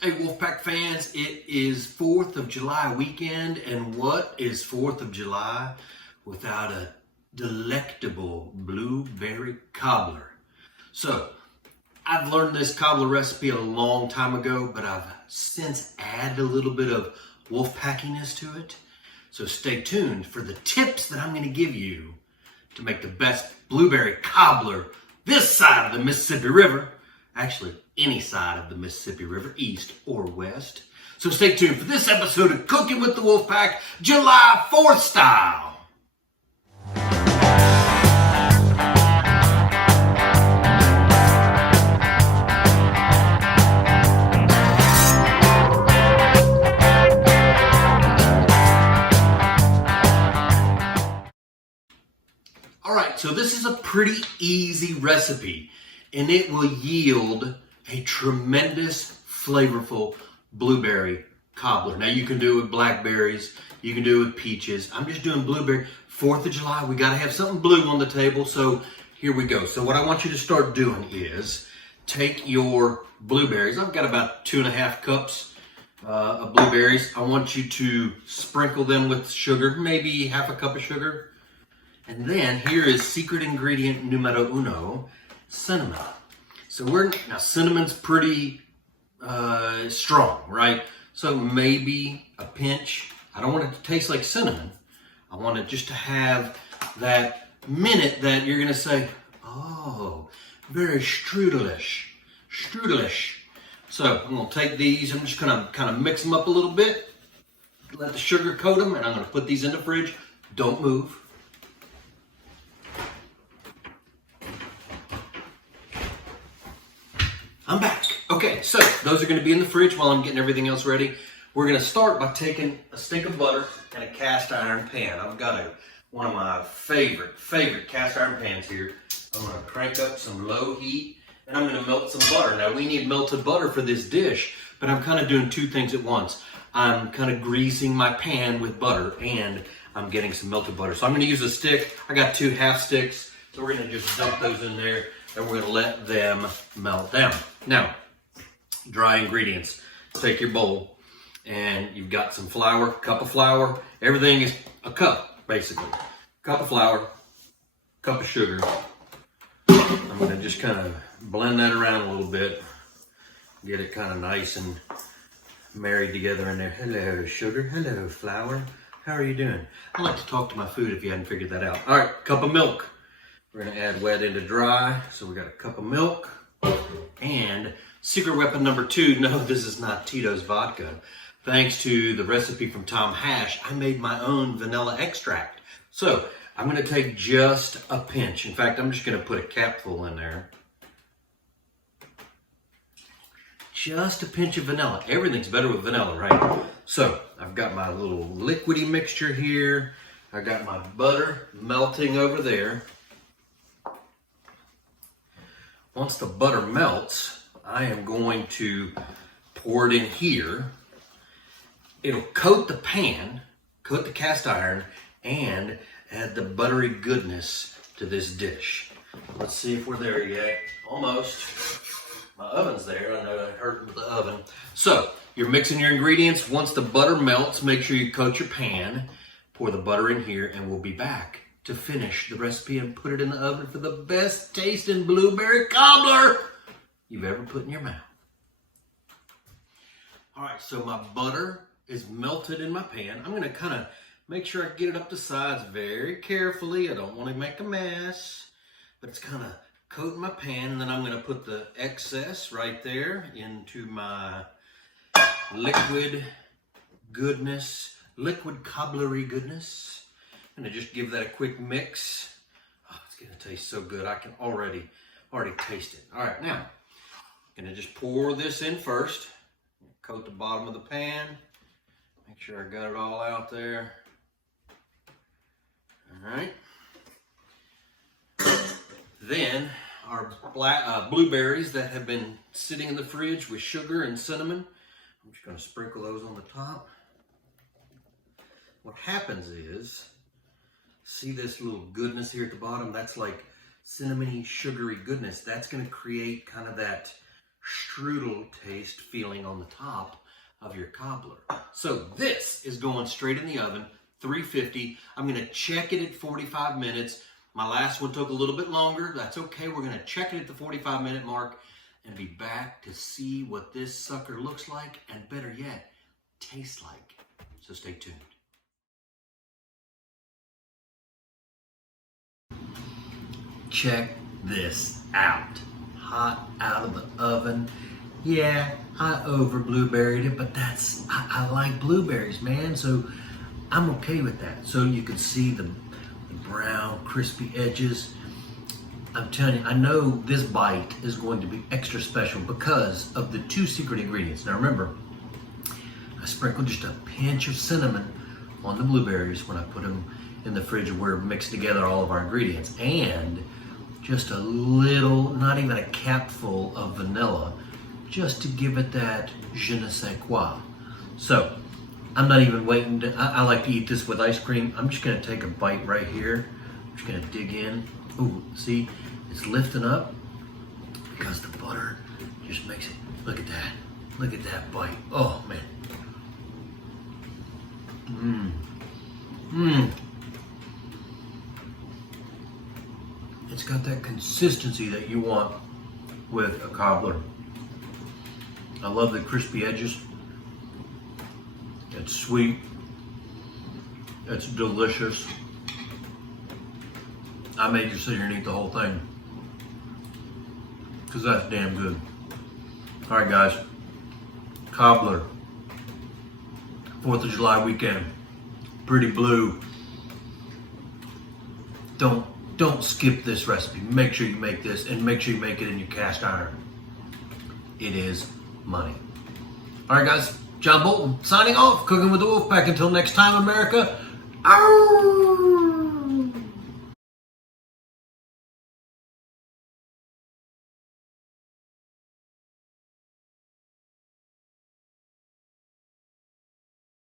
Hey Wolfpack fans, it is 4th of July weekend, and what is 4th of July without a delectable blueberry cobbler? So, I've learned this cobbler recipe a long time ago, but I've since added a little bit of Wolfpackiness to it. So stay tuned for the tips that I'm going to give you to make the best blueberry cobbler this side of the Mississippi River. Actually, any side of the Mississippi River, east or west. So stay tuned for this episode of Cooking with the Wolfpack, July 4th style. All right, so this is a pretty easy recipe, and it will yield a tremendous, flavorful blueberry cobbler. Now, you can do it with blackberries, you can do it with peaches. I'm just doing blueberry. 4th of July, we gotta have something blue on the table, so here we go. So what I want you to start doing is take your blueberries. I've got about 2.5 cups of blueberries. I want you to sprinkle them with sugar, maybe half a cup of sugar. And then here is secret ingredient numero uno, cinnamon. So now cinnamon's pretty strong, right? So maybe a pinch. I don't want it to taste like cinnamon. I want it just to have that minute that you're gonna say, oh, very strudelish. So I'm gonna take these, I'm just gonna kind of mix them up a little bit, let the sugar coat them, and I'm gonna put these in the fridge. Don't move. I'm back. Okay, so those are going to be in the fridge while I'm getting everything else ready. We're going to start by taking a stick of butter and a cast iron pan. I've got one of my favorite cast iron pans here. I'm going to crank up some low heat and I'm going to melt some butter. Now, we need melted butter for this dish, but I'm kind of doing two things at once. I'm kind of greasing my pan with butter and I'm getting some melted butter. So I'm going to use a stick. I got 2 half sticks, so we're going to just dump those in there and we're going to let them melt down. Now, dry ingredients. Take your bowl and you've got some flour, cup of flour. Everything is a cup, basically. Cup of flour, cup of sugar. I'm going to just kind of blend that around a little bit. Get it kind of nice and married together in there. Hello, sugar. Hello, flour. How are you doing? I like to talk to my food if you hadn't figured that out. All right, cup of milk. We're going to add wet into dry. So we got a cup of milk. And secret weapon number 2, no, this is not Tito's vodka. Thanks to the recipe from Tom Hash, I made my own vanilla extract. So I'm going to take just a pinch. In fact, I'm just going to put a capful in there. Just a pinch of vanilla. Everything's better with vanilla, right? So I've got my little liquidy mixture here. I got my butter melting over there. Once the butter melts, I am going to pour it in here. It'll coat the pan, coat the cast iron, and add the buttery goodness to this dish. Let's see if we're there yet. Almost. My oven's there. I know I heard with the oven. So, you're mixing your ingredients. Once the butter melts, make sure you coat your pan. Pour the butter in here, and we'll be back to finish the recipe and put it in the oven for the best tasting blueberry cobbler you've ever put in your mouth. All right, so my butter is melted in my pan. I'm gonna kind of make sure I get it up the sides very carefully. I don't want to make a mess, but it's kind of coating my pan, and then I'm gonna put the excess right there into my liquid cobblery goodness. I'm gonna just give that a quick mix. Oh, it's gonna taste so good. I can already taste it. All right, now, I'm gonna just pour this in first. Coat the bottom of the pan. Make sure I got it all out there. All right. Then our blueberries that have been sitting in the fridge with sugar and cinnamon. I'm just gonna sprinkle those on the top. What happens is, see this little goodness here at the bottom? That's like cinnamony, sugary goodness. That's going to create kind of that strudel taste feeling on the top of your cobbler. So this is going straight in the oven, 350. I'm gonna check it at 45 minutes. My last one took a little bit longer. That's okay. We're gonna check it at the 45-minute mark and be back to see what this sucker looks like, and better yet, tastes like. So stay tuned. Check this out. Hot out of the oven. Yeah, I over blueberried it, but I like blueberries, man, so I'm okay with that. So you can see the brown, crispy edges. I'm telling you, I know this bite is going to be extra special because of the 2 secret ingredients. Now remember, I sprinkled just a pinch of cinnamon on the blueberries when I put them in the fridge where we mixed together all of our ingredients, and just a little, not even a capful of vanilla, just to give it that je ne sais quoi. So I'm not even waiting to, I like to eat this with ice cream. I'm just gonna take a bite right here. I'm just gonna dig in. Ooh, see, it's lifting up because the butter just makes it, look at that. Look at that bite. Oh man. It's got that consistency that you want with a cobbler. I love the crispy edges. It's sweet. It's delicious. I may just sit here and eat the whole thing because that's damn good. All right, guys. Cobbler. 4th of July weekend. Pretty blue. Don't skip this recipe. Make sure you make this, and make sure you make it in your cast iron. It is money. All right, guys. John Bolton signing off. Cooking with the Wolfpack. Until next time, America. Ow!